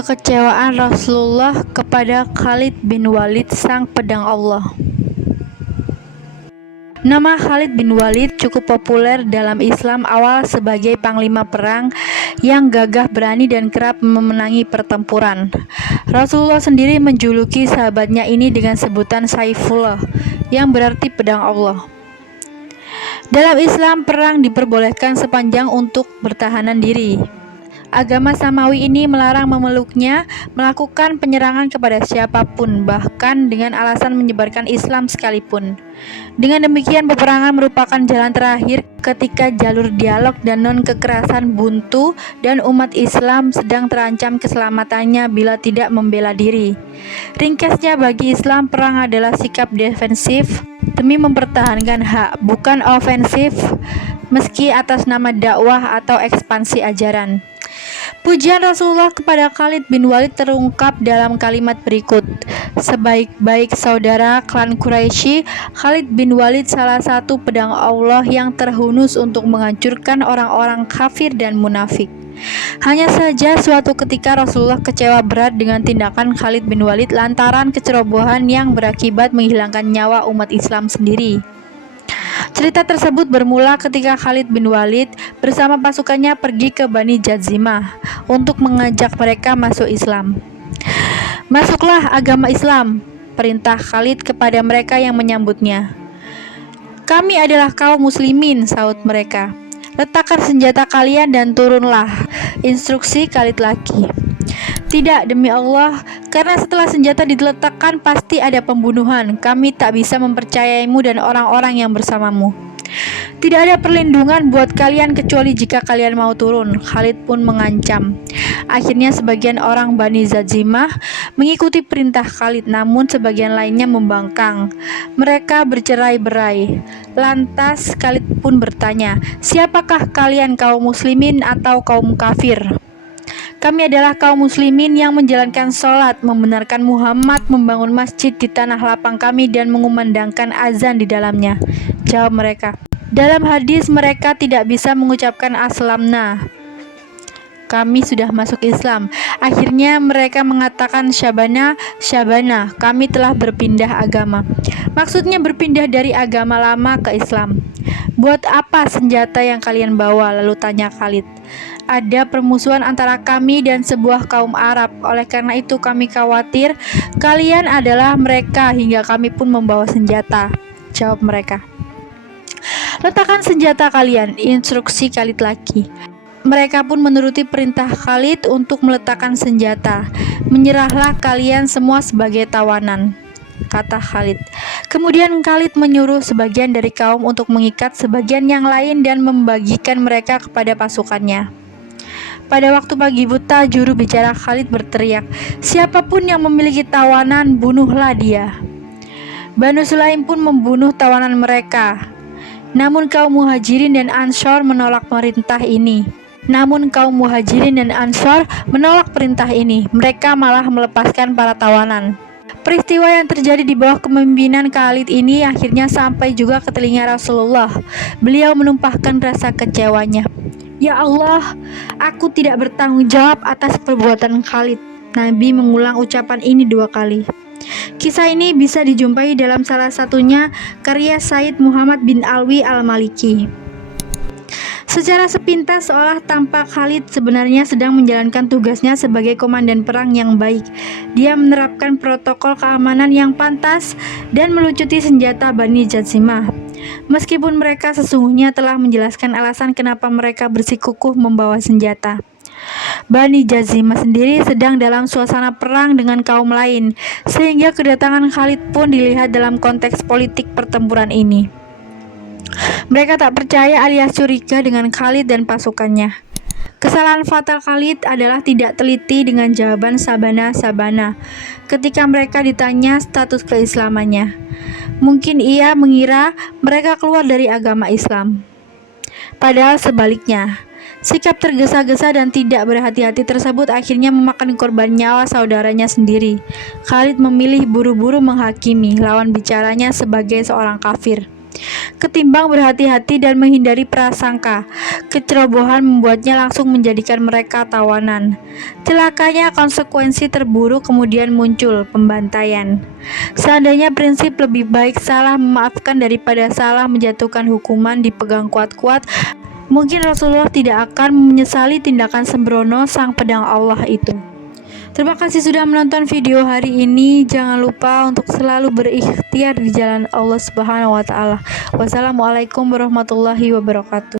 Kekecewaan Rasulullah kepada Khalid bin Walid sang pedang Allah. Nama Khalid bin Walid cukup populer dalam Islam awal sebagai panglima perang yang gagah berani dan kerap memenangi pertempuran. Rasulullah sendiri menjuluki sahabatnya ini dengan sebutan Saifullah, yang berarti pedang Allah. Dalam Islam, perang diperbolehkan sepanjang untuk pertahanan diri. Agama Samawi ini melarang memeluknya, melakukan penyerangan kepada siapapun, bahkan dengan alasan menyebarkan Islam sekalipun. Dengan demikian, peperangan merupakan jalan terakhir ketika jalur dialog dan non-kekerasan buntu dan umat Islam sedang terancam keselamatannya bila tidak membela diri. Ringkasnya, bagi Islam, perang adalah sikap defensif demi mempertahankan hak, bukan ofensif, meski atas nama dakwah atau ekspansi ajaran. Pujian Rasulullah kepada Khalid bin Walid terungkap dalam kalimat berikut. Sebaik-baik saudara klan Quraisy, Khalid bin Walid salah satu pedang Allah yang terhunus untuk menghancurkan orang-orang kafir dan munafik. Hanya saja suatu ketika Rasulullah kecewa berat dengan tindakan Khalid bin Walid lantaran kecerobohan yang berakibat menghilangkan nyawa umat Islam sendiri. Cerita tersebut bermula ketika Khalid bin Walid bersama pasukannya pergi ke Bani Jazimah untuk mengajak mereka masuk Islam. "Masuklah agama Islam," perintah Khalid kepada mereka yang menyambutnya. "Kami adalah kaum muslimin," sahut mereka. "Letakkan senjata kalian dan turunlah," instruksi Khalid lagi. "Tidak, demi Allah, karena setelah senjata diletakkan pasti ada pembunuhan. Kami tak bisa mempercayaimu dan orang-orang yang bersamamu. Tidak ada perlindungan buat kalian kecuali jika kalian mau turun." Khalid pun mengancam. Akhirnya sebagian orang Bani Jazimah mengikuti perintah Khalid, namun sebagian lainnya membangkang. Mereka bercerai-berai. Lantas Khalid pun bertanya, "Siapakah kalian, kaum muslimin atau kaum kafir?" "Kami adalah kaum muslimin yang menjalankan sholat, membenarkan Muhammad, membangun masjid di tanah lapang kami dan mengumandangkan azan di dalamnya," jawab mereka. Dalam hadis, mereka tidak bisa mengucapkan aslamna, kami sudah masuk Islam. Akhirnya mereka mengatakan syabana, syabana, kami telah berpindah agama. Maksudnya berpindah dari agama lama ke Islam. "Buat apa senjata yang kalian bawa?" lalu tanya Khalid. "Ada permusuhan antara kami dan sebuah kaum Arab. Oleh karena itu kami khawatir kalian adalah mereka hingga kami pun membawa senjata," jawab mereka. "Letakkan senjata kalian," instruksi Khalid lagi. Mereka pun menuruti perintah Khalid untuk meletakkan senjata. "Menyerahlah kalian semua sebagai tawanan," kata Khalid. Kemudian Khalid menyuruh sebagian dari kaum untuk mengikat sebagian yang lain dan membagikan mereka kepada pasukannya. Pada waktu pagi buta, juru bicara Khalid berteriak, "Siapapun yang memiliki tawanan, bunuhlah dia." Banu Sulaim pun membunuh tawanan mereka. Namun kaum Muhajirin dan Ansor menolak perintah ini. Mereka malah melepaskan para tawanan. Peristiwa yang terjadi di bawah kepemimpinan Khalid ini akhirnya sampai juga ke telinga Rasulullah. Beliau menumpahkan rasa kecewanya. "Ya Allah, aku tidak bertanggung jawab atas perbuatan Khalid." Nabi mengulang ucapan ini 2 kali. Kisah ini bisa dijumpai dalam salah satunya karya Said Muhammad bin Alwi al-Maliki. Secara sepintas seolah tampak Khalid sebenarnya sedang menjalankan tugasnya sebagai komandan perang yang baik. Dia menerapkan protokol keamanan yang pantas dan melucuti senjata Bani Jazimah. Meskipun mereka sesungguhnya telah menjelaskan alasan kenapa mereka bersikukuh membawa senjata. Bani Jazimah sendiri sedang dalam suasana perang dengan kaum lain, sehingga kedatangan Khalid pun dilihat dalam konteks politik pertempuran ini. Mereka tak percaya alias curiga dengan Khalid dan pasukannya. Kesalahan fatal Khalid adalah tidak teliti dengan jawaban sabana ketika mereka ditanya status keislamannya. Mungkin ia mengira mereka keluar dari agama Islam. Padahal sebaliknya, sikap tergesa-gesa dan tidak berhati-hati tersebut akhirnya memakan korban nyawa saudaranya sendiri. Khalid memilih buru-buru menghakimi lawan bicaranya sebagai seorang kafir. ketimbang berhati-hati dan menghindari prasangka. Kecerobohan membuatnya langsung menjadikan mereka tawanan. Celakanya konsekuensi terburuk kemudian muncul, pembantaian. Seandainya prinsip lebih baik salah memaafkan daripada salah menjatuhkan hukuman dipegang kuat-kuat, mungkin Rasulullah tidak akan menyesali tindakan sembrono sang pedang Allah itu. Terima kasih sudah menonton video hari ini. Jangan lupa untuk selalu berikhtiar di jalan Allah Subhanahu wa taala. Wassalamualaikum warahmatullahi wabarakatuh.